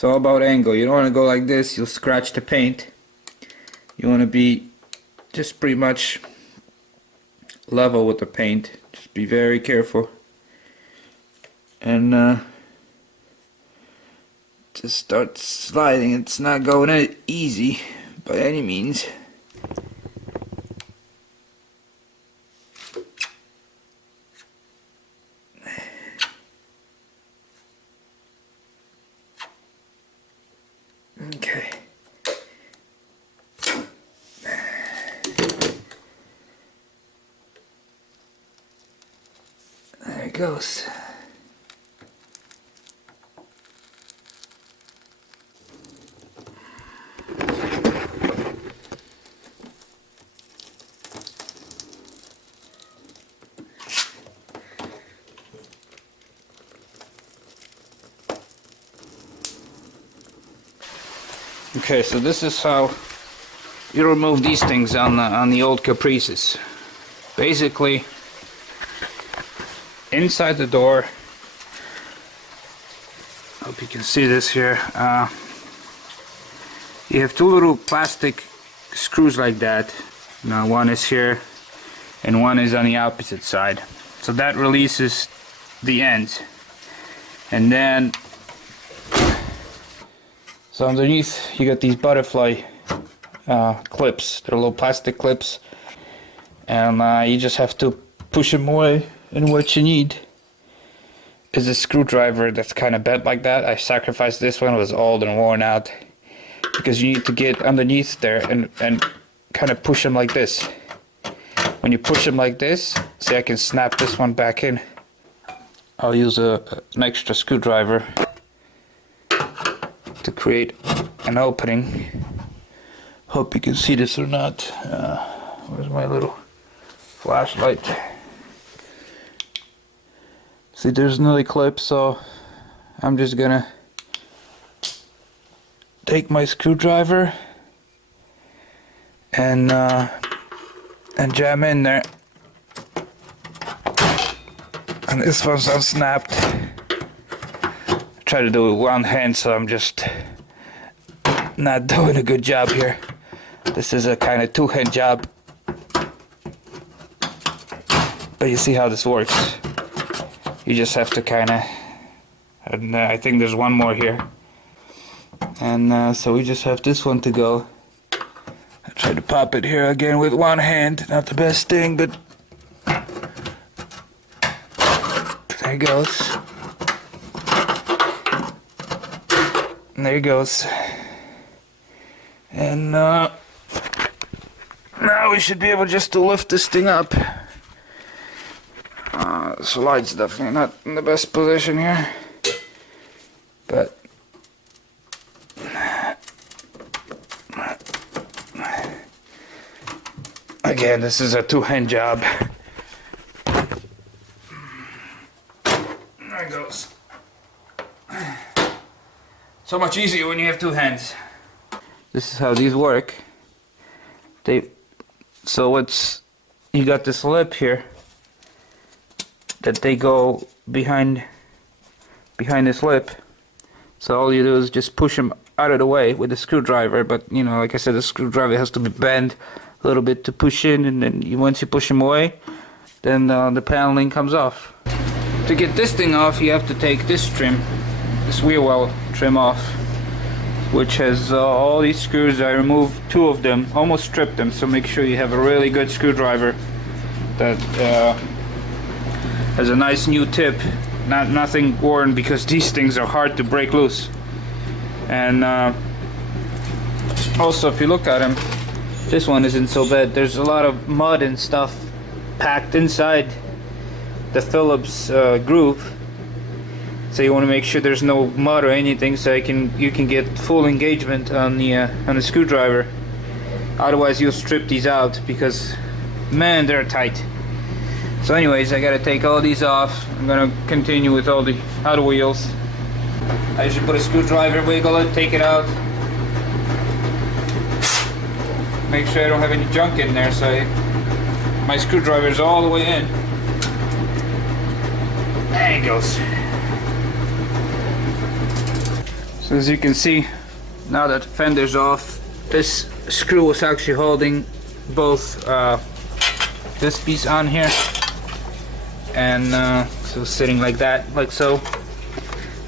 It's all about angle. You don't want to go like this, you'll scratch the paint. You want to be just pretty much level with the paint. Just be very careful. And just start sliding. It's not going easy by any means. Okay. There it goes. Okay, so this is how you remove these things on the old Caprices. Basically, inside the door, hope you can see this here, you have two little plastic screws like that. Now one is here and one is on the opposite side. So that releases the ends. And then so underneath you got these butterfly clips. They're little plastic clips, and you just have to push them away. And what you need is a screwdriver that's kind of bent like that. I sacrificed this one, it was old and worn out, because you need to get underneath there and kind of push them like this. When you push them like this, see, I can snap this one back in. I'll use an extra screwdriver to create an opening. Hope you can see this or not. Where's my little flashlight? See, there's another clip, so I'm just gonna take my screwdriver and jam in there. And this one's unsnapped. Try to do it with one hand, so I'm just not doing a good job here. This is a kind of two-hand job, but you see how this works. You just have to kind of, and I think there's one more here, and so we just have this one to go. I try to pop it here again with one hand, not the best thing, but there it goes. And there it goes. And now we should be able just to lift this thing up. The slide's definitely not in the best position here, but again, this is a two-hand job. There it goes. So much easier when you have two hands. This is how these work. So you got this lip here that they go behind this lip. So all you do is just push them out of the way with a screwdriver. But you know, like I said, the screwdriver has to be bent a little bit to push in, and then once you push them away, then the paneling comes off. To get this thing off, you have to take this trim, this wheel well trim off, which has all these screws. I removed two of them, almost stripped them, so make sure you have a really good screwdriver that has a nice new tip, nothing worn, because these things are hard to break loose. And also, if you look at them, this one isn't so bad. There's a lot of mud and stuff packed inside the Phillips groove. So you want to make sure there's no mud or anything, so you can get full engagement on the screwdriver. Otherwise you'll strip these out, because man, they're tight. So anyways, I gotta take all these off. I'm gonna continue with all the other wheels. I usually put a screwdriver, wiggle it, take it out. Make sure I don't have any junk in there, so my screwdriver's all the way in. There it goes. So as you can see, now that the fender's off, this screw was actually holding both this piece on here, and so sitting like that, like so.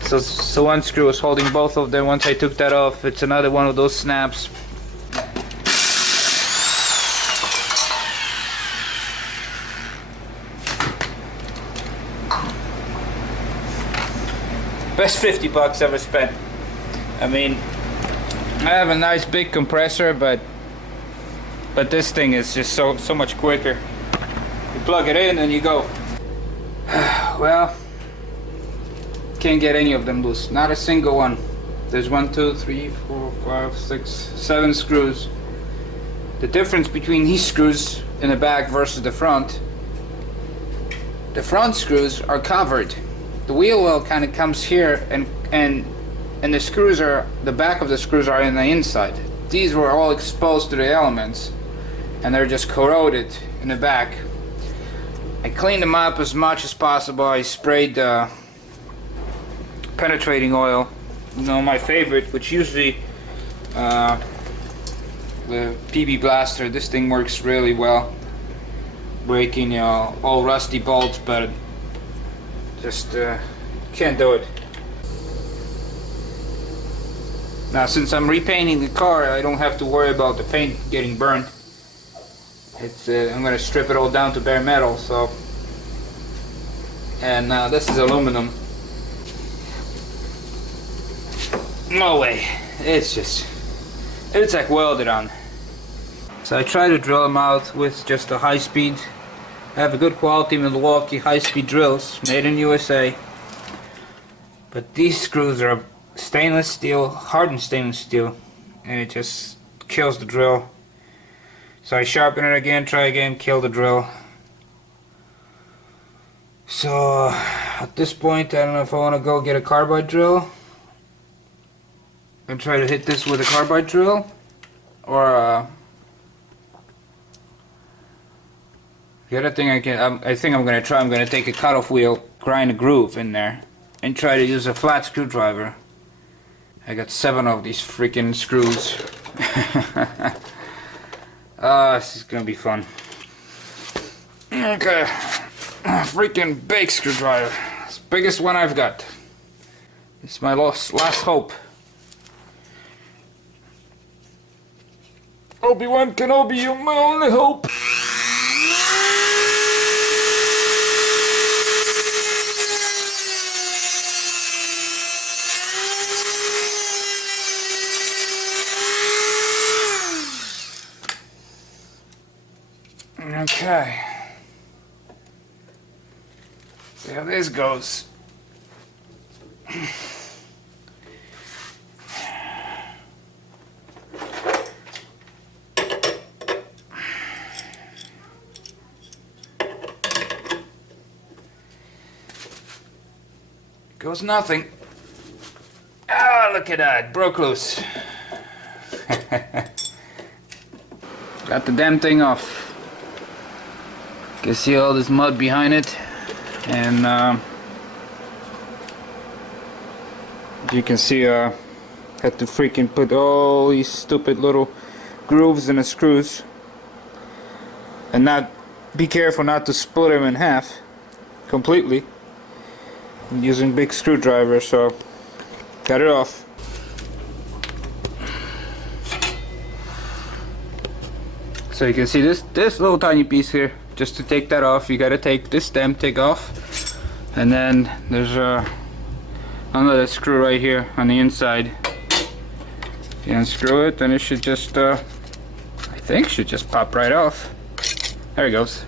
So one screw was holding both of them. Once I took that off, it's another one of those snaps. Best 50 bucks ever spent. I mean, I have a nice big compressor, but this thing is just so much quicker. You plug it in and you go. Well, can't get any of them loose. Not a single one. There's 1, 2, 3, 4, 5, 6, 7 screws. The difference between these screws in the back versus the front screws are covered. The wheel well kind of comes here, and the screws are, the back of the screws are in the inside. These were all exposed to the elements, and they're just corroded in the back. I cleaned them up as much as possible. I sprayed penetrating oil, you know, my favorite, which usually the PB Blaster. This thing works really well, breaking, you know, all rusty bolts, but just can't do it. Now, since I'm repainting the car, I don't have to worry about the paint getting burned. It's I'm gonna strip it all down to bare metal. So, and this is aluminum. No way, it's like welded on. So I try to drill them out with just a high speed. I have a good quality Milwaukee high-speed drills, made in USA. But these screws are stainless steel, hardened stainless steel, and it just kills the drill. So I sharpen it again, try again, kill the drill. So at this point, I don't know if I want to go get a carbide drill and try to hit this with a carbide drill, or the other thing I think I'm gonna try. I'm gonna take a cutoff wheel, grind a groove in there, and try to use a flat screwdriver. I got 7 of these freaking screws. This is gonna be fun. Okay, freaking big screwdriver. It's the biggest one I've got. It's my last hope. Obi-Wan Kenobi, you're my only hope. Okay. See how this goes. Goes nothing. Ah, look at that, broke loose. Got the damn thing off. You can see all this mud behind it, and you can see had to freaking put all these stupid little grooves in the screws, and not be careful not to split them in half completely. I'm using big screwdriver, so cut it off. So you can see this little tiny piece here. Just to take that off, you gotta take this stem, take off, and then there's another screw right here on the inside. You unscrew it, and it should just, I think, should just pop right off. There it goes.